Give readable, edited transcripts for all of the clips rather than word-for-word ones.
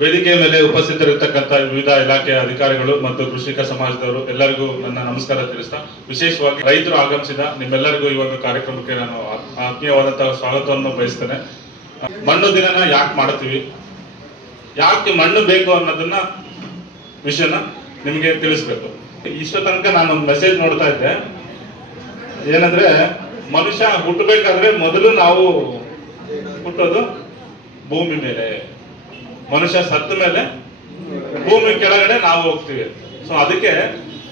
ವೇದಿಕೆಯ ಮೇಲೆ ಉಪಸ್ಥಿತರಿರ್ತಕ್ಕಂಥ ವಿವಿಧ ಇಲಾಖೆಯ ಅಧಿಕಾರಿಗಳು ಮತ್ತು ಕೃಷಿಕ ಸಮಾಜದವರು ಎಲ್ಲರಿಗೂ ನನ್ನ ನಮಸ್ಕಾರ ತಿಳಿಸ್ತಾ, ವಿಶೇಷವಾಗಿ ರೈತರು ಆಗಮಿಸಿದ ನಿಮ್ಮೆಲ್ಲರಿಗೂ ಈ ಒಂದು ಕಾರ್ಯಕ್ರಮಕ್ಕೆ ನಾನು ಆತ್ಮೀಯವಾದಂತಹ ಸ್ವಾಗತವನ್ನು ಬಯಸ್ತೇನೆ. ಮಣ್ಣು ದಿನನ ಯಾಕೆ ಮಾಡ್ತೀವಿ, ಯಾಕೆ ಮಣ್ಣು ಬೇಕು ಅನ್ನೋದನ್ನ ವಿಷಯನ ನಿಮಗೆ ತಿಳಿಸ್ಬೇಕು. ಇಷ್ಟ ತನಕ ನಾನೊಂದು ಮೆಸೇಜ್ ನೋಡ್ತಾ ಇದ್ದೆ, ಏನಂದ್ರೆ ಮನುಷ್ಯ ಹುಟ್ಟಬೇಕಾದ್ರೆ ಮೊದಲು ನಾವು ಹುಟ್ಟೋದು ಭೂಮಿ ಮೇಲೆ, ಮನುಷ್ಯ ಸತ್ತ ಮೇಲೆ ಭೂಮಿ ಕೆಳಗಡೆ ನಾವು ಹೋಗ್ತೀವಿ. ಸೊ ಅದಕ್ಕೆ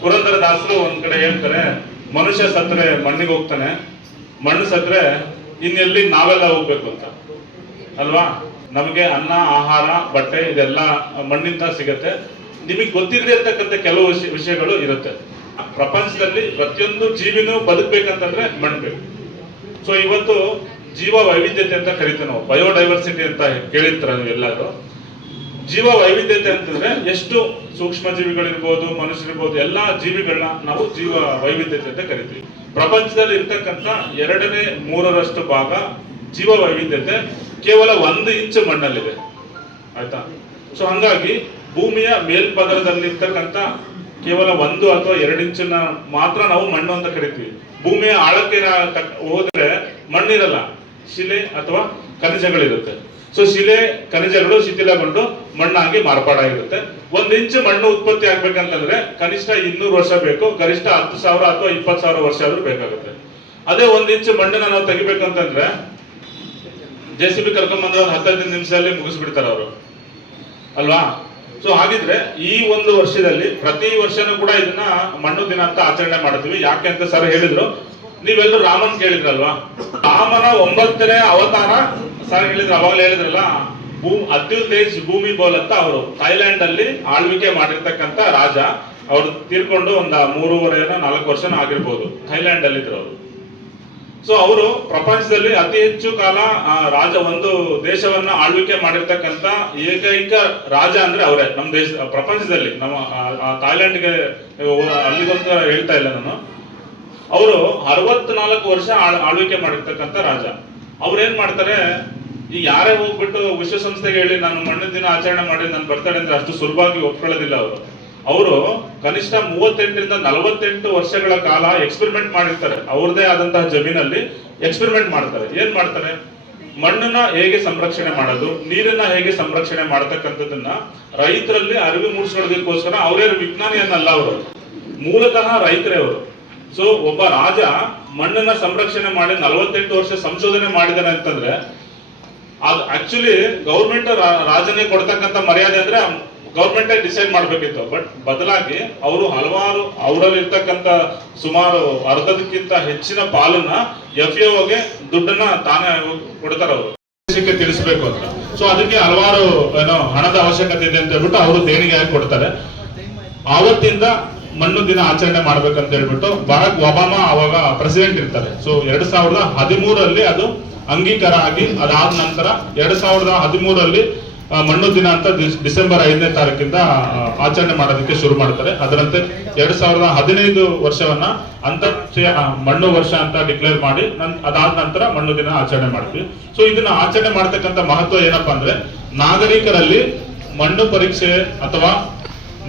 ಪುರಂದರದಾಸರು ಒಂದ್ ಕಡೆ ಹೇಳ್ತಾರೆ, ಮನುಷ್ಯ ಸತ್ರೆ ಮಣ್ಣಿಗೆ ಹೋಗ್ತಾನೆ, ಮಣ್ಣು ಸತ್ರೆ ಇನ್ನೆಲ್ಲಿ ನಾವೆಲ್ಲ ಹೋಗ್ಬೇಕು ಅಂತ ಅಲ್ವಾ. ನಮಗೆ ಅನ್ನ, ಆಹಾರ, ಬಟ್ಟೆ ಇದೆಲ್ಲ ಮಣ್ಣಿಂದ ಸಿಗತ್ತೆ. ನಿಮಗೆ ಗೊತ್ತಿರದೇ ಇರ್ತಕ್ಕಂಥ ಕೆಲವು ವಿಷಯಗಳು ಇರುತ್ತೆ. ಪ್ರಪಂಚದಲ್ಲಿ ಪ್ರತಿಯೊಂದು ಜೀವಿನೂ ಬದುಕಬೇಕಂತಂದ್ರೆ ಮಣ್ಣು ಬೇಕು. ಸೊ ಇವತ್ತು ಜೀವ ವೈವಿಧ್ಯತೆ ಅಂತ ಕರಿತೀವಿ ನಾವು, ಬಯೋಡೈವರ್ಸಿಟಿ ಅಂತ ಕೇಳಿರ್ತಾರೆ ನೀವೆಲ್ಲರೂ. ಜೀವ ವೈವಿಧ್ಯತೆ ಅಂತಂದ್ರೆ ಎಷ್ಟು ಸೂಕ್ಷ್ಮ ಜೀವಿಗಳಿರ್ಬೋದು, ಮನುಷ್ಯರಿರ್ಬೋದು, ಎಲ್ಲಾ ಜೀವಿಗಳನ್ನ ನಾವು ಜೀವ ವೈವಿಧ್ಯತೆ ಅಂತ ಕರಿತೀವಿ. ಪ್ರಪಂಚದಲ್ಲಿ ಇರ್ತಕ್ಕಂಥ 2/3 ಭಾಗ ಜೀವ ವೈವಿಧ್ಯತೆ ಕೇವಲ 1 ಇಂಚು ಮಣ್ಣಲ್ಲಿದೆ, ಆಯ್ತಾ. ಸೊ ಹಂಗಾಗಿ ಭೂಮಿಯ ಮೇಲ್ಪದರದಲ್ಲಿರ್ತಕ್ಕಂಥ ಕೇವಲ 1 ಅಥವಾ 2 ಇಂಚಿನ ಮಾತ್ರ ನಾವು ಮಣ್ಣು ಅಂತ ಕರಿತೀವಿ. ಭೂಮಿಯ ಆಳಕ್ಕೆ ಹೋದ್ರೆ ಮಣ್ಣಿರಲ್ಲ, ಶಿಲೆ ಅಥವಾ ಖನಿಜಗಳಿರುತ್ತೆ. ಸೊ ಶಿಲೆ ಖನಿಜಗಳು ಶಿಥಿಲಗೊಂಡು ಮಣ್ಣಾಗಿ ಮಾರ್ಪಾಡಾಗಿರುತ್ತೆ. 1 ಇಂಚು ಮಣ್ಣು ಉತ್ಪತ್ತಿ ಆಗ್ಬೇಕಂತಂದ್ರೆ ಕನಿಷ್ಠ 200 ವರ್ಷ ಬೇಕು, ಗರಿಷ್ಠ 10,000 ಅಥವಾ 20,000 ವರ್ಷ ಆದ್ರೂ ಬೇಕಾಗುತ್ತೆ. ಅದೇ 1 ಇಂಚು ಮಣ್ಣನ್ನ ನಾವು ತೆಗಿಬೇಕಂತಂದ್ರೆ JCB ಕರ್ಕೊಂಡ್ಬಂದ್ರೆ 15 ನಿಮಿಷದಲ್ಲಿ ಮುಗಿಸ್ಬಿಡ್ತಾರೆ ಅವರು, ಅಲ್ವಾ. ಸೊ ಹಾಗಿದ್ರೆ ಈ 1 ವರ್ಷದಲ್ಲಿ ಪ್ರತಿ ವರ್ಷನೂ ಕೂಡ ಇದನ್ನ ಮಣ್ಣು ದಿನ ಅಂತ ಆಚರಣೆ ಮಾಡ್ತೀವಿ. ಯಾಕೆ ಅಂತ ಸರ್ ಹೇಳಿದ್ರು. ನೀವೆಲ್ಲರೂ ರಾಮನ್ ಕೇಳಿದ್ರಲ್ವಾ, ರಾಮನ 9ನೇ ಅವತಾರ ಸರ್ ಹೇಳಿದ್ರು, ಅವಾಗಲೇ ಹೇಳಿದ್ರಲ್ಲ, ಅತ್ಯುತ್ತೇಜ್ ಭೂಮಿ ಬೋಲ್ ಅಂತ ಅವರು ಥೈಲ್ಯಾಂಡ್ ಅಲ್ಲಿ ಆಳ್ವಿಕೆ ಮಾಡಿರ್ತಕ್ಕಂಥ ರಾಜ. ಅವರು ತೀರ್ಕೊಂಡು ಒಂದು 3.5-4 ವರ್ಷನೂ ಆಗಿರ್ಬೋದು. ಥೈಲ್ಯಾಂಡ್ ಅಲ್ಲಿ ಇದ್ರು ಅವರು. ಸೊ ಅವರು ಪ್ರಪಂಚದಲ್ಲಿ ಅತಿ ಹೆಚ್ಚು ಕಾಲ ಒಂದು ದೇಶವನ್ನ ಆಳ್ವಿಕೆ ಮಾಡಿರ್ತಕ್ಕಂಥ ಏಕೈಕ ರಾಜ ಅಂದ್ರೆ ಅವರೇ ನಮ್ಮ ದೇಶ, ಪ್ರಪಂಚದಲ್ಲಿ. ನಮ್ಮ ಥೈಲ್ಯಾಂಡ್ಗೆ ಅಲ್ಲಿಗಂತ ಹೇಳ್ತಾ ಇಲ್ಲ ನಾನು. ಅವರು 64 ವರ್ಷ ಆಳ್ವಿಕೆ ಮಾಡಿರ್ತಕ್ಕಂಥ ರಾಜ. ಅವ್ರೇನ್ ಮಾಡ್ತಾರೆ, ಈ ಯಾರೇ ಹೋಗ್ಬಿಟ್ಟು ವಿಶ್ವಸಂಸ್ಥೆಗೆ ಹೇಳಿ ನಾನು ಮಣ್ಣಿನ ದಿನ ಆಚರಣೆ ಮಾಡಿ ನಾನು ಬರ್ತಾರೆ ಅಂದ್ರೆ ಅಷ್ಟು ಸುಲಭವಾಗಿ ಒಪ್ಕೊಳ್ಳೋದಿಲ್ಲ ಅವರು ಕನಿಷ್ಠ 38-48 ವರ್ಷಗಳ ಕಾಲ ಎಕ್ಸ್ಪೆರಿಮೆಂಟ್ ಮಾಡಿರ್ತಾರೆ. ಅವ್ರದೇ ಆದಂತಹ ಜಮೀನಲ್ಲಿ ಎಕ್ಸ್ಪೆರಿಮೆಂಟ್ ಮಾಡ್ತಾರೆ. ಏನ್ ಮಾಡ್ತಾರೆ, ಮಣ್ಣನ್ನ ಹೇಗೆ ಸಂರಕ್ಷಣೆ ಮಾಡೋದು, ನೀರನ್ನ ಹೇಗೆ ಸಂರಕ್ಷಣೆ ಮಾಡತಕ್ಕಂಥದ್ದನ್ನ ರೈತರಲ್ಲಿ ಅರಿವು ಮೂಡಿಸ್ಕೊಳ್ಳೋದಕ್ಕೋಸ್ಕರ ಅವರೇ ವಿಜ್ಞಾನಿಯನ್ನಲ್ಲ, ಅವರು ಮೂಲತಃ ರೈತರೇ ಅವರು. ಸೊ ಒಬ್ಬ ರಾಜ ಮಣ್ಣನ್ನ ಸಂರಕ್ಷಣೆ ಮಾಡಿ 48 ವರ್ಷ ಸಂಶೋಧನೆ ಮಾಡಿದಾನೆ ಅಂತಂದ್ರೆ ಅದು ಆಕ್ಚುಲಿ ಗೌರ್ಮೆಂಟ್ ರಾಜನೇ ಕೊಡ್ತಕ್ಕಂಥ ಮರ್ಯಾದೆ ಅಂದ್ರೆ ಗೌರ್ಮೆಂಟ್ ಡಿಸೈಡ್ ಮಾಡ್ಬೇಕಿತ್ತು. ಬಟ್ ಬದಲಾಗಿ ಅವರು ಹಲವಾರು ಅವರಲ್ಲಿ ಇರ್ತಕ್ಕಂಥ ಸುಮಾರು ಅರ್ಧದಕ್ಕಿಂತ ಹೆಚ್ಚಿನ ಪಾಲನ್ನ FAOಗೆ ದುಡ್ಡನ್ನ ತಾನೇ ಕೊಡ್ತಾರೆ ಅವರು, ದೇಶಕ್ಕೆ ತಿಳಿಸ್ಬೇಕು ಅಂತ. ಸೊ ಅದಕ್ಕೆ ಹಲವಾರು ಹಣದ ಅವಶ್ಯಕತೆ ಇದೆ ಅಂತ ಹೇಳ್ಬಿಟ್ಟು ಅವರು ದೇಣಿಗೆ ಆಗಿ ಕೊಡ್ತಾರೆ. ಆವತ್ತಿಂದ ಮಣ್ಣು ದಿನ ಆಚರಣೆ ಮಾಡ್ಬೇಕಂತ ಹೇಳ್ಬಿಟ್ಟು ಬರಾಕ್ ಒಬಾಮಾ ಅವಾಗ ಪ್ರೆಸಿಡೆಂಟ್ ಇರ್ತಾರೆ. ಸೊ 2013 ಅದು ಅಂಗೀಕಾರ ಆಗಿ ಅದಾದ ನಂತರ 2013 ಮಣ್ಣು ದಿನ ಅಂತ ಡಿಸೆಂಬರ್ 5ನೇ ತಾರೀಕಿಂದ ಆಚರಣೆ ಮಾಡೋದಕ್ಕೆ ಶುರು ಮಾಡ್ತಾರೆ. ಅದರಂತೆ 2015 ವರ್ಷವನ್ನ ಅಂತಾರಾಷ್ಟ್ರೀಯ ಮಣ್ಣು ವರ್ಷ ಅಂತ ಡಿಕ್ಲೇರ್ ಮಾಡಿ ಅದಾದ ನಂತರ ಮಣ್ಣು ದಿನ ಆಚರಣೆ ಮಾಡ್ತೀವಿ. ಸೊ ಇದನ್ನ ಆಚರಣೆ ಮಾಡ್ತಕ್ಕಂಥ ಮಹತ್ವ ಏನಪ್ಪಾ ಅಂದ್ರೆ, ನಾಗರಿಕರಲ್ಲಿ ಮಣ್ಣು ಪರೀಕ್ಷೆ ಅಥವಾ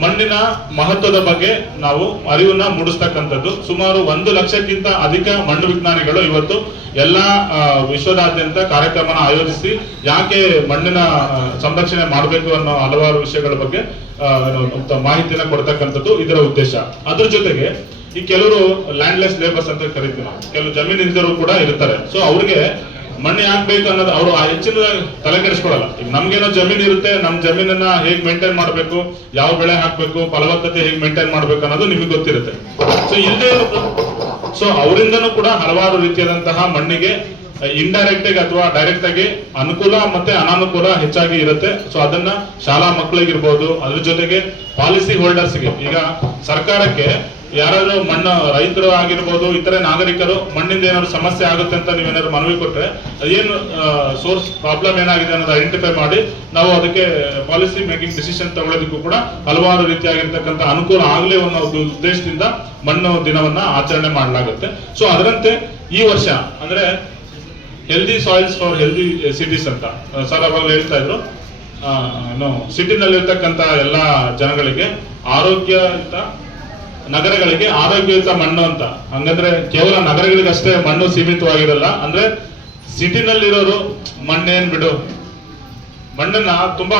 ಮಣ್ಣಿನ ಮಹತ್ವದ ಬಗ್ಗೆ ನಾವು ಅರಿವನ್ನ ಮೂಡಿಸ್ತಕ್ಕಂಥದ್ದು. ಸುಮಾರು 1 ಲಕ್ಷಕ್ಕಿಂತ ಅಧಿಕ ಮಣ್ಣು ವಿಜ್ಞಾನಿಗಳು ಇವತ್ತು ಎಲ್ಲಾ ವಿಶ್ವದಾದ್ಯಂತ ಕಾರ್ಯಕ್ರಮನ ಆಯೋಜಿಸಿ ಯಾಕೆ ಮಣ್ಣಿನ ಸಂರಕ್ಷಣೆ ಮಾಡಬೇಕು ಅನ್ನೋ ಹಲವಾರು ವಿಷಯಗಳ ಬಗ್ಗೆ ಮಾಹಿತಿನ ಕೊಡ್ತಕ್ಕಂಥದ್ದು ಇದರ ಉದ್ದೇಶ. ಅದ್ರ ಜೊತೆಗೆ ಈ ಕೆಲವರು ಲ್ಯಾಂಡ್ಲೆಸ್ ಲೇಬರ್ಸ್ ಅಂತ ಕರಿತೀವಿ ನಾವು, ಕೆಲವು ಜಮೀನು ಇಲ್ದರು ಕೂಡ ಇರ್ತಾರೆ. ಸೊ ಅವ್ರಿಗೆ ಮಣ್ಣು ಯಾಕೆ ಬೇಕು ಅನ್ನೋದು ಅವರು ಹೆಚ್ಚಿನ ತಲೆ ಕೆಡಿಸ್ಕೊಳಲ್ಲ. ಈಗ ನಮ್ಗೇನೋ ಜಮೀನ್ ಇರುತ್ತೆ, ನಮ್ ಜಮೀನನ್ನ ಹೇಗ್ ಮೇಂಟೈನ್ ಮಾಡ್ಬೇಕು, ಯಾವ ಬೆಳೆ ಹಾಕ್ಬೇಕು, ಫಲವತ್ತತೆ ಹೇಗ್ ಮೇಂಟೈನ್ ಮಾಡ್ಬೇಕು ಅನ್ನೋದು ನಿಮಗೆ ಗೊತ್ತಿರುತ್ತೆ. ಸೊ ಇಲ್ಲದೆ ಸೊ ಅವರಿಂದನೂ ಕೂಡ ಹಲವಾರು ರೀತಿಯಾದಂತಹ ಮಣ್ಣಿಗೆ ಇಂಡೈರೆಕ್ಟ್ ಆಗಿ ಅಥವಾ ಡೈರೆಕ್ಟ್ ಆಗಿ ಅನುಕೂಲ ಮತ್ತೆ ಅನಾನುಕೂಲ ಹೆಚ್ಚಾಗಿ ಇರುತ್ತೆ. ಸೊ ಅದನ್ನ ಶಾಲಾ ಮಕ್ಕಳಿಗಿರ್ಬೋದು, ಅದ್ರ ಜೊತೆಗೆ ಪಾಲಿಸಿ ಹೋಲ್ಡರ್ಸ್ಗೆ, ಈಗ ಸರ್ಕಾರಕ್ಕೆ ಯಾರಾದ್ರೂ ಮಣ್ಣು ರೈತರು ಆಗಿರ್ಬೋದು, ಇತರೆ ನಾಗರಿಕರು ಮಣ್ಣಿಂದ ಏನಾದ್ರು ಸಮಸ್ಯೆ ಆಗುತ್ತೆ ಅಂತ ನೀವೇನಾದ್ರು ಮನವಿ ಕೊಟ್ರೆ ಏನು ಸೋರ್ಸ್ ಪ್ರಾಬ್ಲಮ್ ಏನಾಗಿದೆ ಅನ್ನೋದು ಐಡೆಂಟಿಫೈ ಮಾಡಿ ನಾವು ಅದಕ್ಕೆ ಪಾಲಿಸಿ ಮೇಕಿಂಗ್ ಡಿಸಿಷನ್ ತಗೊಳ್ಳೋದಕ್ಕೂ ಕೂಡ ಹಲವಾರು ರೀತಿಯಾಗಿರ್ತಕ್ಕಂಥ ಅನುಕೂಲ ಆಗಲಿ ಅನ್ನೋ ಉದ್ದೇಶದಿಂದ ಮಣ್ಣು ದಿನವನ್ನ ಆಚರಣೆ ಮಾಡಲಾಗುತ್ತೆ. ಸೊ ಅದರಂತೆ ಈ ವರ್ಷ ಅಂದ್ರೆ healthy soils for healthy cities ಅಂತ ಸರ್ ಅವಾಗ ಹೇಳ್ತಾ ಇದ್ರು. ಏನು ಸಿಟಿನಲ್ಲಿರ್ತಕ್ಕಂಥ ಎಲ್ಲ ಜನಗಳಿಗೆ ಆರೋಗ್ಯಯುತ ನಗರಗಳಿಗೆ ಆರೋಗ್ಯಯುತ ಮಣ್ಣು ಅಂತ. ಹಂಗಂದ್ರೆ ಕೇವಲ ನಗರಗಳಿಗಷ್ಟೇ ಮಣ್ಣು ಸೀಮಿತವಾಗಿರಲ್ಲ. ಅಂದ್ರೆ ಸಿಟಿನಲ್ಲಿರೋರು ಮಣ್ಣೇನ್ ಬಿಡು, ಮಣ್ಣನ್ನ ತುಂಬಾ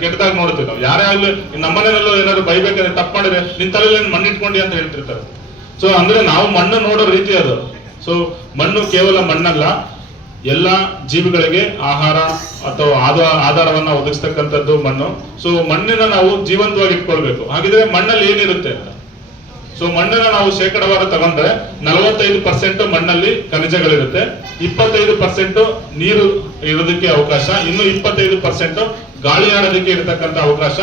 ಕೆಟ್ಟದಾಗಿ ನೋಡ್ತೀವಿ ನಾವು. ಯಾರೇ ಆಗ್ಲಿ ನಮ್ಮನೇನಲ್ಲೂ ಏನಾದ್ರು ಬೈಬೇಕಂದ್ರೆ ತಪ್ಪು ಮಾಡಿದ್ರೆ ನಿನ್ ತಲೆಯಲ್ಲಿ ಮಣ್ಣು ಇಟ್ಕೊಂಡಿ ಅಂತ ಹೇಳ್ತಿರ್ತಾರೆ. ಸೊ ಅಂದ್ರೆ ನಾವು ಮಣ್ಣು ನೋಡೋ ರೀತಿ ಅದು. ಸೊ ಮಣ್ಣು ಕೇವಲ ಮಣ್ಣಲ್ಲ, ಎಲ್ಲ ಜೀವಿಗಳಿಗೆ ಆಹಾರ ಅಥವಾ ಆಧಾರವನ್ನ ಒದಗಿಸ್ತಕ್ಕಂಥದ್ದು ಮಣ್ಣು. ಸೊ ಮಣ್ಣಿನ ನಾವು ಜೀವಂತವಾಗಿ ಇಟ್ಕೊಳ್ಬೇಕು. ಹಾಗಿದ್ರೆ ಮಣ್ಣಲ್ಲಿ ಏನಿರುತ್ತೆ ಅಂತ. ಸೊ ಮಣ್ಣನ್ನ ನಾವು ಶೇಕಡವಾರು ತಗೊಂಡ್ರೆ 45% ಮಣ್ಣಲ್ಲಿ ಖನಿಜಗಳಿರುತ್ತೆ, 25% ನೀರು ಇರೋದಕ್ಕೆ ಅವಕಾಶ, ಇನ್ನು 25% ಗಾಳಿ ಆಡೋದಕ್ಕೆ ಇರತಕ್ಕಂಥ ಅವಕಾಶ,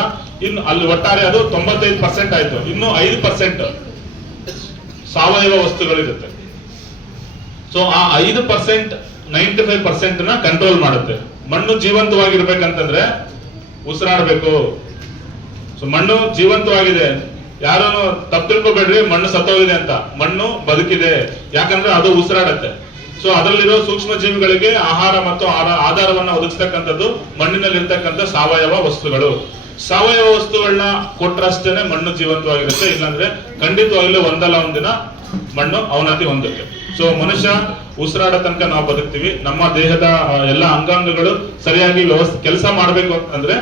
ಇನ್ನು ಅಲ್ಲಿ ಒಟ್ಟಾರೆ ಅದು 95% ಆಯ್ತು. ಇನ್ನು 5% ಸಾವಯವ ವಸ್ತುಗಳಿರುತ್ತೆ. ಸೊ ಆ 5% 95% ನ ಕಂಟ್ರೋಲ್ ಮಾಡುತ್ತೆ. ಮಣ್ಣು ಜೀವಂತವಾಗಿರ್ಬೇಕಂತಂದ್ರೆ ಉಸಿರಾಡಬೇಕು. ಸೊ ಮಣ್ಣು ಜೀವಂತವಾಗಿದೆ, ಯಾರು ತಪ್ಪು ತಿಳ್ಕೊಬೇಡ್ರಿ ಮಣ್ಣು ಸತ್ತೋಗಿದೆ ಅಂತ. ಮಣ್ಣು ಬದುಕಿದೆ, ಯಾಕಂದ್ರೆ ಅದು ಉಸಿರಾಡತ್ತೆ. ಸೊ ಅದರಲ್ಲಿರೋ ಸೂಕ್ಷ್ಮ ಜೀವಿಗಳಿಗೆ ಆಹಾರ ಮತ್ತು ಆಧಾರವನ್ನ ಒದಗಿಸ್ತಕ್ಕಂಥದ್ದು ಮಣ್ಣಿನಲ್ಲಿರ್ತಕ್ಕಂಥ ಸಾವಯವ ವಸ್ತುಗಳು. ಸಾವಯವ ವಸ್ತುಗಳನ್ನ ಕೊಟ್ರಷ್ಟೇನೆ ಮಣ್ಣು ಜೀವಂತವಾಗಿರುತ್ತೆ, ಇಲ್ಲಾಂದ್ರೆ ಖಂಡಿತವಾಗ್ಲೂ ಒಂದಲ್ಲ ಒಂದಿನ ಮಣ್ಣು ಅವನತಿ ಹೊಂದುತ್ತೆ. ಸೊ ಮನುಷ್ಯ ಉಸಿರಾಡೋ ತನಕ ನಾವು ಬದುಕ್ತೀವಿ. ನಮ್ಮ ದೇಹದ ಎಲ್ಲ ಅಂಗಾಂಗಗಳು ಸರಿಯಾಗಿ ಕೆಲಸ ಮಾಡ್ಬೇಕು ಅಂದ್ರೆ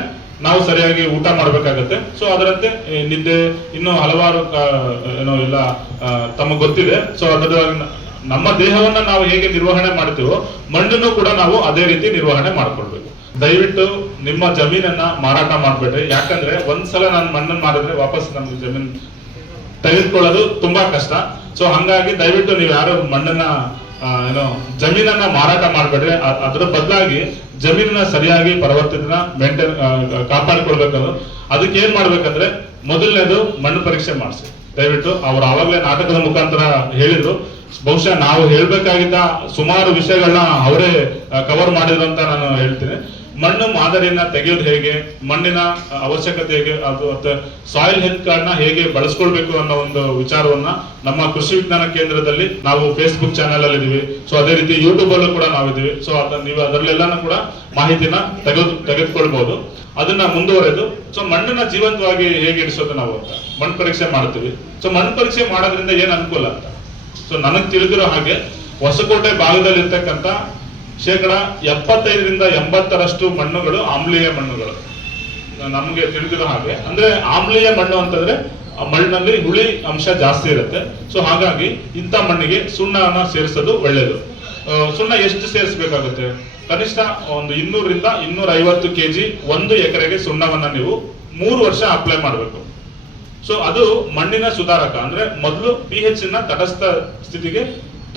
ನಾವು ಸರಿಯಾಗಿ ಊಟ ಮಾಡ್ಬೇಕಾಗತ್ತೆ. ಸೊ ಅದರಂತೆ ನಿದ್ದೆ, ಇನ್ನು ಹಲವಾರು ಏನೋ ಎಲ್ಲ ತಮಗೆ ಗೊತ್ತಿದೆ. ಸೊ ಅದರ ನಮ್ಮ ದೇಹವನ್ನ ನಾವು ಹೇಗೆ ನಿರ್ವಹಣೆ ಮಾಡ್ತೀವೋ ಮಣ್ಣನ್ನು ಕೂಡ ನಾವು ಅದೇ ರೀತಿ ನಿರ್ವಹಣೆ ಮಾಡ್ಕೊಳ್ಬೇಕು. ದಯವಿಟ್ಟು ನಿಮ್ಮ ಜಮೀನನ್ನ ಮಾರಾಟ ಮಾಡ್ಬೇಡ್ರಿ. ಯಾಕಂದ್ರೆ ಒಂದ್ಸಲ ನಾನು ಮಣ್ಣನ್ನು ಮಾರಿದ್ರೆ ವಾಪಸ್ ನಮ್ಗೆ ಜಮೀನ್ ತೆಗೆದುಕೊಳ್ಳೋದು ತುಂಬಾ ಕಷ್ಟ. ಸೊ ಹಂಗಾಗಿ ದಯವಿಟ್ಟು ನೀವು ಯಾರು ಮಣ್ಣನ್ನ ಏನೋ ಜಮೀನನ್ನ ಮಾರಾಟ ಮಾಡ್ಬೇಡ್ರಿ. ಅದ್ರ ಬದಲಾಗಿ ಜಮೀನನ್ನ ಸರಿಯಾಗಿ ಫಲವತ್ತತೆನ ಮೇಂಟೈನ್ ಕಾಪಾಡಿಕೊಳ್ಬೇಕದು. ಅದಕ್ಕೆ ಏನ್ ಮಾಡ್ಬೇಕಂದ್ರೆ ಮೊದಲನೇದು ಮಣ್ಣು ಪರೀಕ್ಷೆ ಮಾಡಿಸಿ. ದಯವಿಟ್ಟು ಅವ್ರು ಆವಾಗಲೇ ನಾಟಕದ ಮುಖಾಂತರ ಹೇಳಿದ್ರು. ಬಹುಶಃ ನಾವು ಹೇಳ್ಬೇಕಾಗಿದ್ದ ಸುಮಾರು ವಿಷಯಗಳನ್ನ ಅವರೇ ಕವರ್ ಮಾಡಿದ್ರು ಅಂತ ನಾನು ಹೇಳ್ತೀನಿ. ಮಣ್ಣು ಮಾದರಿಯನ್ನ ತೆಗೆಯೋದು ಹೇಗೆ, ಮಣ್ಣಿನ ಅವಶ್ಯಕತೆ ಹೇಗೆ, ಅದು ಮತ್ತೆ ಸಾಯಿಲ್ ಹೆಲ್ತ್ ಕಾರ್ಡ್ ನ ಹೇಗೆ ಬಳಸ್ಕೊಳ್ಬೇಕು ಅನ್ನೋ ಒಂದು ವಿಚಾರವನ್ನ ನಮ್ಮ ಕೃಷಿ ವಿಜ್ಞಾನ ಕೇಂದ್ರದಲ್ಲಿ ನಾವು ಫೇಸ್ಬುಕ್ ಚಾನೆಲ್ ಅಲ್ಲಿ ಇದೀವಿ. ಸೊ ಅದೇ ರೀತಿ ಯೂಟ್ಯೂಬ್ ಅಲ್ಲೂ ಕೂಡ ನಾವಿದೀವಿ. ಸೊ ನೀವು ಅದರಲ್ಲೆಲ್ಲಾನು ಕೂಡ ಮಾಹಿತಿನ ತೆಗೆದುಕೊಳ್ಬಹುದು. ಅದನ್ನ ಮುಂದುವರೆದು ಸೊ ಮಣ್ಣನ್ನ ಜೀವಂತವಾಗಿ ಹೇಗೆ ಇಡಿಸೋದು ನಾವು ಅಂತ ಮಣ್ಣು ಪರೀಕ್ಷೆ ಮಾಡ್ತೀವಿ. ಸೊ ಮಣ್ಣು ಪರೀಕ್ಷೆ ಮಾಡೋದ್ರಿಂದ ಏನ್ ಅನುಕೂಲ ಅಂತ. ಸೊ ನನಗೆ ತಿಳಿದಿರೋ ಹಾಗೆ ಹೊಸಕೋಟೆ ಭಾಗದಲ್ಲಿ ಇರ್ತಕ್ಕಂಥ 75% 80% ಮಣ್ಣುಗಳು ಆಮ್ಲೀಯ ಮಣ್ಣುಗಳು. ನಮ್ಗೆ ತಿಳಿದಿರೋ ಹಾಗೆ ಅಂದ್ರೆ ಆಮ್ಲೀಯ ಮಣ್ಣು ಅಂತಂದ್ರೆ ಮಣ್ಣಿನಲ್ಲಿ ಹುಳಿ ಅಂಶ ಜಾಸ್ತಿ ಇರುತ್ತೆ. ಸೊ ಹಾಗಾಗಿ ಇಂಥ ಮಣ್ಣಿಗೆ ಸುಣ್ಣನ ಸೇರಿಸೋದು ಒಳ್ಳೆಯದು. ಸುಣ್ಣ ಎಷ್ಟು ಸೇರಿಸಬೇಕಾಗುತ್ತೆ? ಕನಿಷ್ಠ ಒಂದು 200 ರಿಂದ 250 kg 1 ಎಕರೆಗೆ ಸುಣ್ಣವನ್ನ ನೀವು 3 ವರ್ಷ ಅಪ್ಲೈ ಮಾಡಬೇಕು. ಸೊ ಅದು ಮಣ್ಣಿನ ಸುಧಾರಕ, ಅಂದ್ರೆ ಮೊದಲು pH ನ ತಟಸ್ಥ ಸ್ಥಿತಿಗೆ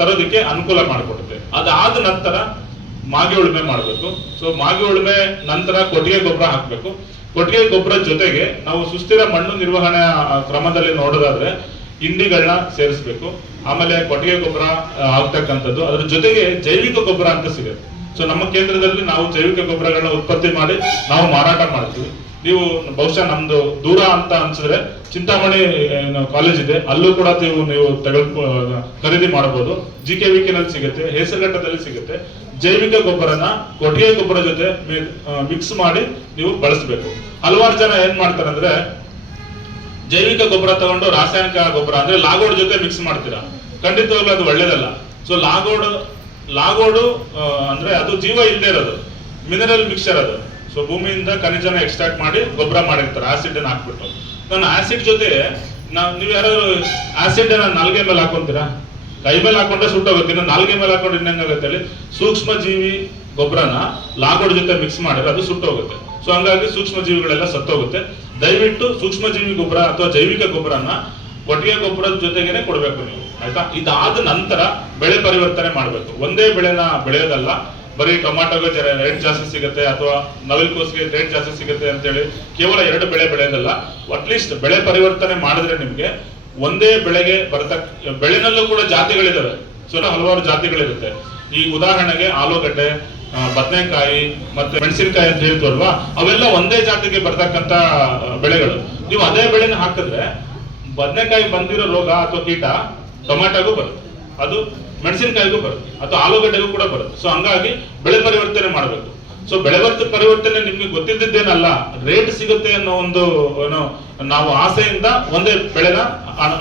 ತರೋದಕ್ಕೆ ಅನುಕೂಲ ಮಾಡಿಕೊಡುತ್ತೆ. ಅದಾದ ನಂತರ ಮಾಗಿ ಉಳುಮೆ ಮಾಡಬೇಕು. ಸೊ ಮಾಗಿ ಉಳುಮೆ ನಂತರ ಕೊಟ್ಟಿಗೆ ಗೊಬ್ಬರ ಹಾಕ್ಬೇಕು. ಕೊಟ್ಟಿಗೆ ಗೊಬ್ಬರ ಜೊತೆಗೆ ನಾವು ಸುಸ್ಥಿರ ಮಣ್ಣು ನಿರ್ವಹಣೆ ಕ್ರಮದಲ್ಲಿ ನೋಡೋದಾದ್ರೆ ಹಿಂಡಿಗಳನ್ನ ಸೇರಿಸಬೇಕು. ಆಮೇಲೆ ಕೊಟ್ಟಿಗೆ ಗೊಬ್ಬರ ಆಗ್ತಕ್ಕಂಥದ್ದು, ಅದ್ರ ಜೊತೆಗೆ ಜೈವಿಕ ಗೊಬ್ಬರ ಅಂತ ಸಿಗುತ್ತೆ. ಸೊ ನಮ್ಮ ಕೇಂದ್ರದಲ್ಲಿ ನಾವು ಜೈವಿಕ ಗೊಬ್ಬರಗಳನ್ನ ಉತ್ಪತ್ತಿ ಮಾಡಿ ನಾವು ಮಾರಾಟ ಮಾಡ್ತೀವಿ. ನೀವು ಬಹುಶಃ ನಮ್ದು ದೂರ ಅಂತ ಅನ್ಸಿದ್ರೆ ಚಿಂತಾಮಣಿ ಕಾಲೇಜ್ ಇದೆ, ಅಲ್ಲೂ ಕೂಡ ನೀವು ಖರೀದಿ ಮಾಡಬಹುದು. GKVK ನಲ್ಲಿ ಸಿಗುತ್ತೆ, ಹೆಸರುಘಟ್ಟದಲ್ಲಿ ಸಿಗುತ್ತೆ. ಜೈವಿಕ ಗೊಬ್ಬರನ ಕೊಟ್ಟಿಗೆ ಗೊಬ್ಬರ ಜೊತೆ ಮಿಕ್ಸ್ ಮಾಡಿ ನೀವು ಬಳಸಬೇಕು. ಹಲವಾರು ಜನ ಏನ್ ಮಾಡ್ತಾರೆ ಅಂದ್ರೆ ಜೈವಿಕ ಗೊಬ್ಬರ ತಗೊಂಡು ರಾಸಾಯನಿಕ ಗೊಬ್ಬರ ಅಂದ್ರೆ ಲಾಗೋಡ್ ಜೊತೆ ಮಿಕ್ಸ್ ಮಾಡ್ತೀರಾ. ಖಂಡಿತವಾಗ್ಲೂ ಅದು ಒಳ್ಳೇದಲ್ಲ. ಸೊ ಲಾಗೋಡು ಅಂದ್ರೆ ಅದು ಜೀವ ಇಲ್ಲದೆ ಇರೋದು, ಮಿನರಲ್ ಮಿಕ್ಸ್ಚರ್ ಅದು. ಸೊ ಭೂಮಿಯಿಂದ ಖನಿಜನ ಎಕ್ಸ್ಟ್ರಾಕ್ಟ್ ಮಾಡಿ ಗೊಬ್ಬರ ಮಾಡಿರ್ತಾರೆ ಆಸಿಡ್ ಅನ್ನ ಹಾಕ್ಬಿಟ್ಟು. ನಾನು ಆಸಿಡ್ ಜೊತೆ ನೀವು ಯಾರಾದ್ರು ಆಸಿಡ್ ಅನ್ನ ನಾಲ್ಗೆ ಮೇಲೆ ಹಾಕೊಂತೀರಾ? ಕೈ ಮೇಲೆ ಹಾಕೊಂಡ್ರೆ ಸುಟ್ಟೋಗುತ್ತೆ. ಇನ್ನು ನಾಲ್ಗೆ ಮೇಲೆ ಹಾಕೊಂಡು ಇನ್ನಂಗಾಗುತ್ತೆ ಹೇಳಿ. ಸೂಕ್ಷ್ಮ ಜೀವಿ ಗೊಬ್ಬರನ ಲಾಗೋಡ್ ಜೊತೆ ಮಿಕ್ಸ್ ಮಾಡಿದ್ರೆ ಅದು ಸುಟ್ಟೋಗುತ್ತೆ. ಸೊ ಹಂಗಾಗಿ ಸೂಕ್ಷ್ಮ ಜೀವಿಗಳೆಲ್ಲ ಸತ್ತೋಗುತ್ತೆ. ದಯವಿಟ್ಟು ಸೂಕ್ಷ್ಮ ಜೀವಿ ಗೊಬ್ಬರ ಅಥವಾ ಜೈವಿಕ ಗೊಬ್ಬರನ ಕೊಟ್ಟಿಗೆ ಗೊಬ್ಬರದ ಜೊತೆಗೇನೆ ಕೊಡ್ಬೇಕು ನೀವು, ಆಯ್ತಾ? ಇದಾದ ನಂತರ ಬೆಳೆ ಪರಿವರ್ತನೆ ಮಾಡ್ಬೇಕು. ಒಂದೇ ಬೆಳೆನ ಬೆಳೆಯೋದಲ್ಲ. ಬರೀ ಟೊಮಾಟೋಗೆ ರೇಟ್ ಜಾಸ್ತಿ ಸಿಗುತ್ತೆ ಅಥವಾ ನವಿಲುಕೋಸಿಗೆ ರೇಟ್ ಜಾಸ್ತಿ ಸಿಗುತ್ತೆ ಅಂತೇಳಿ ಕೇವಲ 2 ಬೆಳೆ ಬೆಳೆಯೋದಲ್ಲ. ಅಟ್ಲೀಸ್ಟ್ ಬೆಳೆ ಪರಿವರ್ತನೆ ಮಾಡಿದ್ರೆ ನಿಮ್ಗೆ ಒಂದೇ ಬೆಳೆಗೆ ಬೆಳೆನಲ್ಲೂ ಕೂಡ ಜಾತಿಗಳಿದಾವೆ. ಸೊ ಹಲವಾರು ಜಾತಿಗಳಿರುತ್ತೆ. ಈ ಉದಾಹರಣೆಗೆ ಆಲೂಗಡ್ಡೆ, ಬದನೆಕಾಯಿ ಮತ್ತೆ ಮೆಣಸಿನಕಾಯಿ ಅಂತ ಹೇಳ್ತೀವಲ್ವಾ, ಅವೆಲ್ಲ ಒಂದೇ ಜಾತಿಗೆ ಬರ್ತಕ್ಕಂತ ಬೆಳೆಗಳು. ನೀವು ಅದೇ ಬೆಳೆನ ಹಾಕಿದ್ರೆ ಬದನೆಕಾಯಿ ಬಂದಿರೋ ರೋಗ ಅಥವಾ ಕೀಟ ಟೊಮಾಟೋಗೂ ಬರುತ್ತೆ, ಅದು ಮೆಣಸಿನಕಾಯಿಗೂ ಬರುತ್ತೆ, ಅಥವಾ ಆಲೂಗಡ್ಡೆಗೂ ಕೂಡ ಬರುತ್ತೆ. ಸೊ ಹಂಗಾಗಿ ಬೆಳೆ ಪರಿವರ್ತನೆ ಮಾಡಬೇಕು. ಸೊ ಬೆಳೆ ಪರಿವರ್ತನೆ ನಿಮ್ಗೆ ಗೊತ್ತಿದ್ದೇನಲ್ಲ, ರೇಟ್ ಸಿಗುತ್ತೆ ಅನ್ನೋ ಒಂದು ನಾವು ಆಸೆಯಿಂದ ಒಂದೇ ಬೆಳೆನ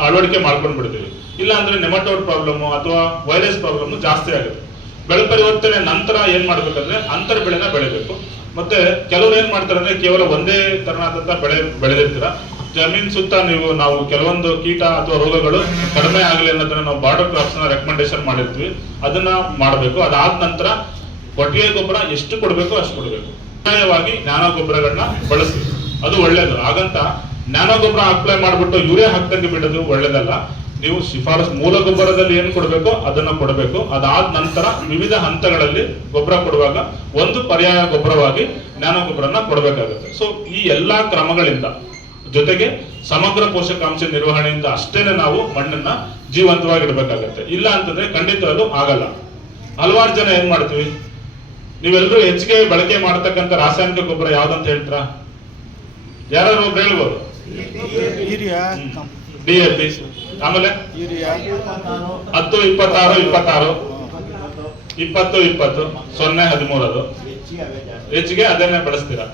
ಅಳವಡಿಕೆ ಮಾಡ್ಕೊಂಡು ಬಿಡ್ತೀವಿ. ಇಲ್ಲ ಅಂದ್ರೆ ನೆಮಟೋಡ್ ಪ್ರಾಬ್ಲಮ್ ಅಥವಾ ವೈರಸ್ ಪ್ರಾಬ್ಲಮ್ ಜಾಸ್ತಿ ಆಗುತ್ತೆ. ಬೆಳೆ ಪರಿವರ್ತನೆ ನಂತರ ಏನ್ ಮಾಡ್ಬೇಕಂದ್ರೆ ಅಂತರ ಬೆಳೆನ ಬೆಳಿಬೇಕು. ಮತ್ತೆ ಕೆಲವರು ಏನ್ ಮಾಡ್ತಾರೆ ಅಂದ್ರೆ ಕೇವಲ ಒಂದೇ ತರನಾದಂತ ಬೆಳೆದಿರ್ತೀರ, ಜಮೀನ್ ಸುತ್ತ ನಾವು ಕೆಲವೊಂದು ಕೀಟ ಅಥವಾ ರೋಗಗಳು ಕಡಿಮೆ ಆಗಲಿ ಅನ್ನೋದನ್ನ ನಾವು ಬಾರ್ಡರ್ ಕ್ರಾಪ್ಸ್ ನ ರೆಕಮೆಂಡೇಶನ್ ಮಾಡಿರ್ತೀವಿ, ಅದನ್ನ ಮಾಡಬೇಕು. ಅದಾದ ನಂತರ ಕೊಟ್ಟಿಗೆ ಗೊಬ್ಬರ ಎಷ್ಟು ಕೊಡಬೇಕು ಅಷ್ಟು ಕೊಡಬೇಕು. ಕಡ್ಡಾಯವಾಗಿ ನ್ಯಾನೋ ಗೊಬ್ಬರಗಳನ್ನ ಬಳಸಿ, ಅದು ಒಳ್ಳೇದು. ಹಾಗಂತ ನ್ಯಾನೋ ಗೊಬ್ಬರ ಅಪ್ಲೈ ಮಾಡ್ಬಿಟ್ಟು ಯೂರಿಯಾ ಹಾಕ್ದಂಗೆ ಬಿಡೋದು ಒಳ್ಳೇದಲ್ಲ. ನೀವು ಶಿಫಾರಸು ಮೂಲ ಗೊಬ್ಬರದಲ್ಲಿ ಏನು ಕೊಡಬೇಕು ಅದನ್ನ ಕೊಡಬೇಕು. ಅದಾದ ನಂತರ ವಿವಿಧ ಹಂತಗಳಲ್ಲಿ ಗೊಬ್ಬರ ಕೊಡುವಾಗ ಒಂದು ಪರ್ಯಾಯ ಗೊಬ್ಬರವಾಗಿ ನ್ಯಾನೋ ಗೊಬ್ಬರನ ಕೊಡಬೇಕಾಗುತ್ತೆ. ಸೊ ಈ ಎಲ್ಲಾ ಕ್ರಮಗಳಿಂದ ಜೊತೆಗೆ ಸಮಗ್ರ ಪೋಷಕಾಂಶ ನಿರ್ವಹಣೆಯಿಂದ ಅಷ್ಟೇನೆ ನಾವು ಮಣ್ಣನ್ನ ಜೀವಂತವಾಗಿ ಇಡಬೇಕಾಗತ್ತೆ. ಇಲ್ಲ ಅಂತಂದ್ರೆ ಖಂಡಿತ ಅದು ಆಗಲ್ಲ. ಹಲವಾರು ಜನ ಏನ್ ಮಾಡ್ತೀವಿ, ನೀವೆಲ್ಲರೂ ಹೆಚ್ಚಿಗೆ ಬಳಕೆ ಮಾಡತಕ್ಕಂಥ ರಾಸಾಯನಿಕ ಗೊಬ್ಬರ ಯಾವ್ದಂತ ಹೇಳ್ತೀರಾ? ಯಾರು ಒಬ್ರು ಹೇಳ್ಬೋದು? DAP, ಆಮೇಲೆ 10, 26, 20, 20, 013 ಅದು ಹೆಚ್ಚಿಗೆ ಅದನ್ನೇ ಬಳಸ್ತೀರಾ.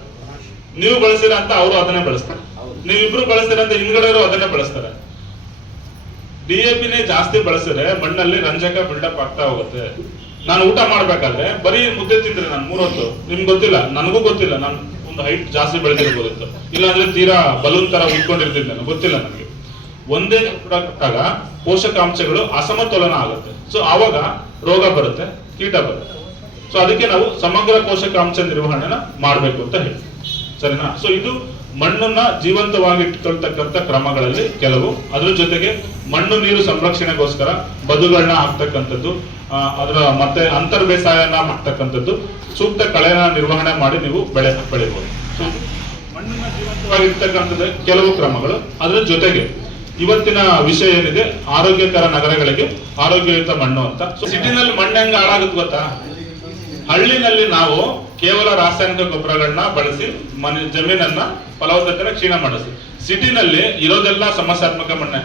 ನೀವು ಬಳಸ್ತೀರಾ ಅಂತ ಅವರು ಅದನ್ನೇ ಬಳಸ್ತಾರೆ, ನೀವಿಬ್ರು ಬಳಸ್ತೀರ ಅಂತ ಹಿಂದ್ಗಡೆಯವರು ಅದನ್ನೇ ಬಳಸ್ತಾರೆ. DAPನೇ ಜಾಸ್ತಿ ಬಳಸಿದ್ರೆ ಮಣ್ಣಲ್ಲಿ ರಂಜಕ ಬಿಲ್ಡಪ್ ಆಗ್ತಾ ಹೋಗುತ್ತೆ. ನಾನು ಊಟ ಮಾಡ್ಬೇಕಾದ್ರೆ ಬರೀ ಮುದ್ದೆ ತಿಂದ್ರೆ ನಾನು 3 ಹೊತ್ತು, ನಿಮ್ಗೆ ಗೊತ್ತಿಲ್ಲ, ನನಗೂ ಗೊತ್ತಿಲ್ಲ, ನಾನು ಒಂದು ಹೈಟ್ ಜಾಸ್ತಿ ಬೆಳೆದಿರ್ಬೋದಿತ್ತು, ಇಲ್ಲ ಅಂದ್ರೆ ತೀರಾ ಬಲೂನ್ ತರ ಉಟ್ಕೊಂಡಿರ್ತಿದ್ದೆ, ನನಗೆ ಗೊತ್ತಿಲ್ಲ. ನನಗೆ ಒಂದೇ ಕೊಟ್ಟಾಗ ಪೋಷಕಾಂಶಗಳು ಅಸಮತೋಲನ ಆಗುತ್ತೆ. ಸೊ ಆವಾಗ ರೋಗ ಬರುತ್ತೆ, ಕೀಟ ಬರುತ್ತೆ. ಸೊ ಅದಕ್ಕೆ ನಾವು ಸಮಗ್ರ ಪೋಷಕಾಂಶ ನಿರ್ವಹಣೆನ ಮಾಡ್ಬೇಕು ಅಂತ ಹೇಳಿ, ಸರಿನಾ? ಸೊ ಇದು ಮಣ್ಣನ್ನ ಜೀವಂತವಾಗಿ ಇಟ್ಕೊಳ್ತಕ್ಕಂಥ ಕ್ರಮಗಳಲ್ಲಿ ಕೆಲವು. ಅದ್ರ ಜೊತೆಗೆ ಮಣ್ಣು ನೀರು ಸಂರಕ್ಷಣೆಗೋಸ್ಕರ ಬದುಗಳನ್ನ ಹಾಕ್ತಕ್ಕಂಥದ್ದು, ಅದರ ಮತ್ತೆ ಅಂತರ್ ಬೇಸಾಯನ ಮಾಡ್ತಕ್ಕಂಥದ್ದು, ಸೂಕ್ತ ಕಳೆನ ನಿರ್ವಹಣೆ ಮಾಡಿ ನೀವು ಬೆಳಿಬಹುದು. ಮಣ್ಣನ್ನ ಜೀವಂತವಾಗಿ ಇರ್ತಕ್ಕಂಥದ್ದು ಕೆಲವು ಕ್ರಮಗಳು. ಅದ್ರ ಜೊತೆಗೆ ಇವತ್ತಿನ ವಿಷಯ ಏನಿದೆ, ಆರೋಗ್ಯಕರ ನಗರಗಳಿಗೆ ಆರೋಗ್ಯಯುತ ಮಣ್ಣು ಅಂತ. ಸೊ ಸಿಟಿನಲ್ಲಿ ಮಣ್ಣು ಹೆಂಗ ಹಾಳಾಗುತ್ತೆ ಗೊತ್ತಾ? ಹಳ್ಳಿನಲ್ಲಿ ನಾವು ಕೇವಲ ರಾಸಾಯನಿಕ ಗೊಬ್ಬರಗಳನ್ನ ಬಳಸಿ ಜಮೀನನ್ನ ಫಲವತ್ತತೆನ ಕ್ಷೀಣ ಮಾಡಿಸಿ. ಸಿಟಿನಲ್ಲಿ ಇರೋದೆಲ್ಲ ಸಮಸ್ಯಾತ್ಮಕ ಮಣ್ಣೆ.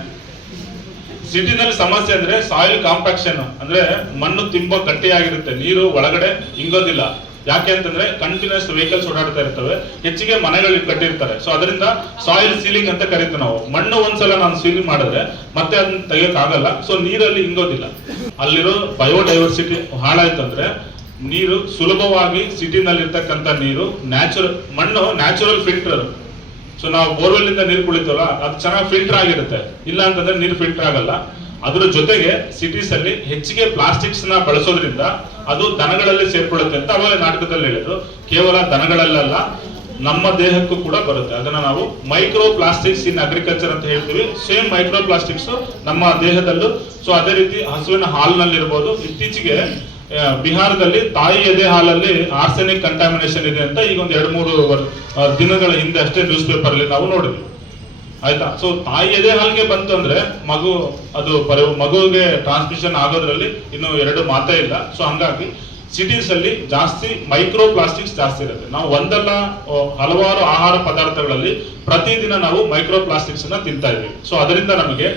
ಸಿಟಿನಲ್ಲಿ ಸಮಸ್ಯೆ ಅಂದ್ರೆ ಸಾಯಿಲ್ ಕಾಂಪ್ಯಾಕ್ಷನ್, ಅಂದ್ರೆ ಮಣ್ಣು ತುಂಬಾ ಗಟ್ಟಿಯಾಗಿರುತ್ತೆ, ನೀರು ಒಳಗಡೆ ಇಂಗೋದಿಲ್ಲ. ಯಾಕೆ ಅಂತಂದ್ರೆ ಕಂಟಿನ್ಯೂಸ್ ವೆಹಿಕಲ್ಸ್ ಓಡಾಡ್ತಾ ಇರ್ತವೆ, ಹೆಚ್ಚಿಗೆ ಮನೆಗಳು ಕಟ್ಟಿರ್ತಾರೆ. ಸೊ ಅದರಿಂದ ಸಾಯಿಲ್ ಸೀಲಿಂಗ್ ಅಂತ ಕರಿತೀವಿ ನಾವು. ಮಣ್ಣು ಒಂದ್ಸಲ ನಾನು ಸೀಲಿಂಗ್ ಮಾಡಿದ್ರೆ ಮತ್ತೆ ಅದನ್ನ ತೆಗಿಯಕ್ ಆಗಲ್ಲ. ಸೊ ನೀರಲ್ಲಿ ಇಂಗೋದಿಲ್ಲ. ಅಲ್ಲಿರೋ ಬಯೋಡೈವರ್ಸಿಟಿ ಹಾಳಾಯ್ತು ಅಂದ್ರೆ ನೀರು ಸುಲಭವಾಗಿ ಸಿಟಿನಲ್ಲಿ ಇರ್ತಕ್ಕಂಥ ನೀರು ಮಣ್ಣು ನ್ಯಾಚುರಲ್ ಫಿಲ್ಟರ್. ಸೊ ನಾವು ಬೋರ್ವೆಲ್ ಇಂದ ನೀರು ಕುಳಿತವಲ್ಲ, ಅದು ಚೆನ್ನಾಗಿ ಫಿಲ್ಟರ್ ಆಗಿರುತ್ತೆ. ಇಲ್ಲ ಅಂತಂದ್ರೆ ನೀರು ಫಿಲ್ಟರ್ ಆಗಲ್ಲ. ಅದ್ರ ಜೊತೆಗೆ ಸಿಟೀಸ್ ಅಲ್ಲಿ ಹೆಚ್ಚಿಗೆ ಪ್ಲಾಸ್ಟಿಕ್ಸ್ ನ ಬಳಸೋದ್ರಿಂದ ಅದು ದನಗಳಲ್ಲಿ ಸೇರ್ಕೊಳ್ಳುತ್ತೆ ಅಂತ ಅವಾಗ ನಾಟಕದಲ್ಲಿ ಹೇಳಿದ್ರು. ಕೇವಲ ದನಗಳಲ್ಲ, ನಮ್ಮ ದೇಹಕ್ಕೂ ಕೂಡ ಬರುತ್ತೆ. ಅದನ್ನ ನಾವು ಮೈಕ್ರೋ ಪ್ಲಾಸ್ಟಿಕ್ಸ್ ಇನ್ ಅಗ್ರಿಕಲ್ಚರ್ ಅಂತ ಹೇಳ್ತೀವಿ. ಸೇಮ್ ಮೈಕ್ರೋ ಪ್ಲಾಸ್ಟಿಕ್ಸ್ ನಮ್ಮ ದೇಹದಲ್ಲೂ. ಸೊ ಅದೇ ರೀತಿ ಹಸುವಿನ ಹಾಲಿನಲ್ಲಿ ಇರ್ಬೋದು. ಇತ್ತೀಚೆಗೆ ಬಿಹಾರದಲ್ಲಿ ತಾಯಿ ಎದೆ ಹಾಲಲ್ಲಿ ಆರ್ಸೆನಿಕ್ ಕಂಟಾಮಿನೇಷನ್ ಇದೆ ಅಂತ ಈಗ ಒಂದು 2-3 ದಿನಗಳ ಹಿಂದೆ ಅಷ್ಟೇ ನ್ಯೂಸ್ ಪೇಪರ್ ಅಲ್ಲಿ ನಾವು ನೋಡಿದ್ವಿ. ಆಯ್ತಾ? ಸೊ ತಾಯಿ ಎದೆ ಹಾಲಿಗೆ ಬಂತು ಅಂದ್ರೆ ಮಗುವಿಗೆ ಟ್ರಾನ್ಸ್ಮಿಷನ್ ಆಗೋದ್ರಲ್ಲಿ ಇನ್ನು 2 ಮಾತೇ ಇಲ್ಲ. ಸೊ ಹಂಗಾಗಿ ಸಿಟೀಸ್ ಅಲ್ಲಿ ಜಾಸ್ತಿ ಮೈಕ್ರೋ ಪ್ಲಾಸ್ಟಿಕ್ಸ್ ಜಾಸ್ತಿ ಇರುತ್ತೆ. ನಾವು ಒಂದಲ್ಲ ಹಲವಾರು ಆಹಾರ ಪದಾರ್ಥಗಳಲ್ಲಿ ಪ್ರತಿದಿನ ನಾವು ಮೈಕ್ರೋ ಪ್ಲಾಸ್ಟಿಕ್ಸ್ ಅನ್ನ ತಿಂತಾ ಇದ್ದೀವಿ. ಸೊ ಅದರಿಂದ ನಮಗೆ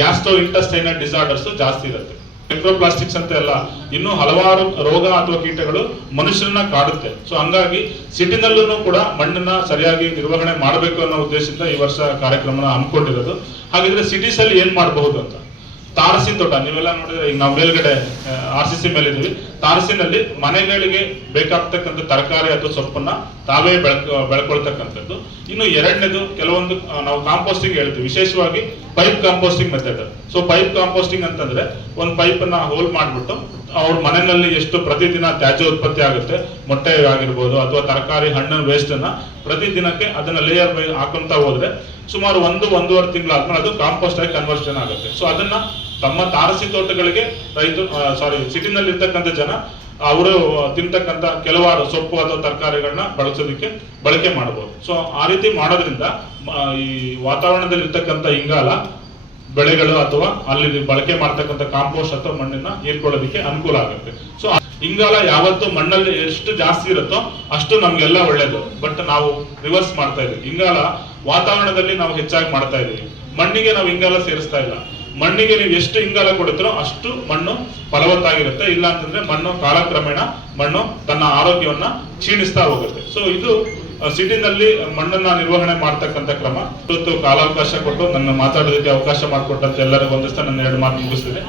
ಗ್ಯಾಸ್ಟ್ರೋ ಇಂಟೆಸ್ಟೈನಲ್ ಡಿಸಾರ್ಡರ್ಸ್ ಜಾಸ್ತಿ ಇರುತ್ತೆ. ಮೈಕ್ರೋಪ್ಲಾಸ್ಟಿಕ್ಸ್ ಅಂತ ಎಲ್ಲ ಇನ್ನು ಹಲವಾರು ರೋಗ ಅಥವಾ ಕೀಟಗಳು ಮನುಷ್ಯರನ್ನ ಕಾಡುತ್ತೆ. ಸೊ ಹಂಗಾಗಿ ಸಿಟಿನಲ್ಲೂ ಕೂಡ ಮಣ್ಣನ್ನ ಸರಿಯಾಗಿ ನಿರ್ವಹಣೆ ಮಾಡಬೇಕು ಅನ್ನೋ ಉದ್ದೇಶದಿಂದ ಈ ವರ್ಷ ಕಾರ್ಯಕ್ರಮನ ಹಮ್ಮಿಕೊಂಡಿರೋದು. ಹಾಗಿದ್ರೆ ಸಿಟೀಸ್ ಅಲ್ಲಿ ಏನ್ ಮಾಡಬಹುದು ಅಂತ, ತಾರಸಿ ತೋಟ ನೀವೆಲ್ಲ ನೋಡಿದ್ರೆ, ಈಗ ನಾವು ಮೇಲ್ಗಡೆ RCC ಮೇಲೆ ಇದೀವಿ. ತಾರಸಿನಲ್ಲಿ ಮನೆಗಳಿಗೆ ಬೇಕಾಗ್ತಕ್ಕಂಥ ತರಕಾರಿ ಅಥವಾ ಸೊಪ್ಪನ್ನ ತಾವೇ ಬೆಳ್ಕೊಳ್ತಕ್ಕಂಥದ್ದು. ಇನ್ನು ಎರಡನೇದು, ಕೆಲವೊಂದು ನಾವು ಕಾಂಪೋಸ್ಟಿಂಗ್ ಹೇಳ್ತೀವಿ, ವಿಶೇಷವಾಗಿ pipe composting method. So pipe composting ಅಂತಂದ್ರೆ ಒಂದು ಪೈಪ್ ಅನ್ನ ಹೋಲ್ ಮಾಡ್ಬಿಟ್ಟು ಅವ್ರ ಮನೆಯಲ್ಲಿ ಎಷ್ಟು ಪ್ರತಿದಿನ ತ್ಯಾಜ್ಯ ಉತ್ಪತ್ತಿ ಆಗುತ್ತೆ, ಮೊಟ್ಟೆ ಆಗಿರ್ಬೋದು ಅಥವಾ ತರಕಾರಿ ಹಣ್ಣಿನ ವೇಸ್ಟ್ ಅನ್ನ ಪ್ರತಿದಿನಕ್ಕೆ ಅದನ್ನ ಲೇಯರ್ ಬೈ ಹಾಕೊಂತ ಹೋದ್ರೆ ಸುಮಾರು 1-1.5 ತಿಂಗಳು ಆದ್ಮೇಲೆ ಅದು ಕಾಂಪೋಸ್ಟ್ ಆಗಿ ಕನ್ವರ್ಷನ್ ಆಗುತ್ತೆ. ಸೊ ಅದನ್ನ ತಮ್ಮ ತಾರಸಿ ತೋಟಗಳಿಗೆ ಸಿಟಿನಲ್ಲಿ ಇರ್ತಕ್ಕಂಥ ಜನ ಅವರು ತಿಂತಕ್ಕಂಥ ಕೆಲವಾರು ಸೊಪ್ಪು ಅಥವಾ ತರಕಾರಿಗಳನ್ನ ಬಳಕೆ ಮಾಡಬಹುದು. ಸೊ ಆ ರೀತಿ ಮಾಡೋದ್ರಿಂದ ಈ ವಾತಾವರಣದಲ್ಲಿ ಇರ್ತಕ್ಕಂಥ ಇಂಗಾಲ ಬೆಳೆಗಳು ಅಥವಾ ಅಲ್ಲಿ ಬಳಕೆ ಮಾಡ್ತಕ್ಕಂಥ ಕಾಂಪೋಸ್ಟ್ ಅಥವಾ ಮಣ್ಣನ್ನ ಹೀರ್ಕೊಳ್ಳೋದಕ್ಕೆ ಅನುಕೂಲ ಆಗುತ್ತೆ. ಸೊ ಇಂಗಾಲ ಯಾವತ್ತು ಮಣ್ಣಲ್ಲಿ ಎಷ್ಟು ಜಾಸ್ತಿ ಇರುತ್ತೋ ಅಷ್ಟು ನಮ್ಗೆಲ್ಲ ಒಳ್ಳೇದು. ಬಟ್ ನಾವು ರಿವರ್ಸ್ ಮಾಡ್ತಾ ಇದೀವಿ. ಇಂಗಾಲ ವಾತಾವರಣದಲ್ಲಿ ನಾವು ಹೆಚ್ಚಾಗಿ ಮಾಡ್ತಾ ಇದೀವಿ, ಮಣ್ಣಿಗೆ ನಾವು ಇಂಗಾಲ ಸೇರಿಸ್ತಾ ಇಲ್ಲ. ಮಣ್ಣಿಗೆ ನೀವು ಎಷ್ಟು ಇಂಗಾಲ ಕೊಡುತ್ತೀರೋ ಅಷ್ಟು ಮಣ್ಣು ಫಲವತ್ತಾಗಿರುತ್ತೆ. ಇಲ್ಲ ಅಂತಂದ್ರೆ ಮಣ್ಣು ಕಾಲಕ್ರಮೇಣ ಮಣ್ಣು ತನ್ನ ಆರೋಗ್ಯವನ್ನ ಕ್ಷೀಣಿಸ್ತಾ ಹೋಗುತ್ತೆ. ಸೊ ಇದು ಸಿಟಿನಲ್ಲಿ ಮಣ್ಣನ್ನ ನಿರ್ವಹಣೆ ಮಾಡ್ತಕ್ಕಂಥ ಕ್ರಮ. ಇವತ್ತು ಕಾಲಾವಕಾಶ ಕೊಟ್ಟು ನನ್ನ ಮಾತಾಡೋದಕ್ಕೆ ಅವಕಾಶ ಮಾಡಿಕೊಟ್ಟಂತ ಎಲ್ಲರಿಗೂ ಒಂದಿಸ್ತಾ ನನ್ನ 2 ಮಾತು ಮುಗಿಸ್ತೀನಿ.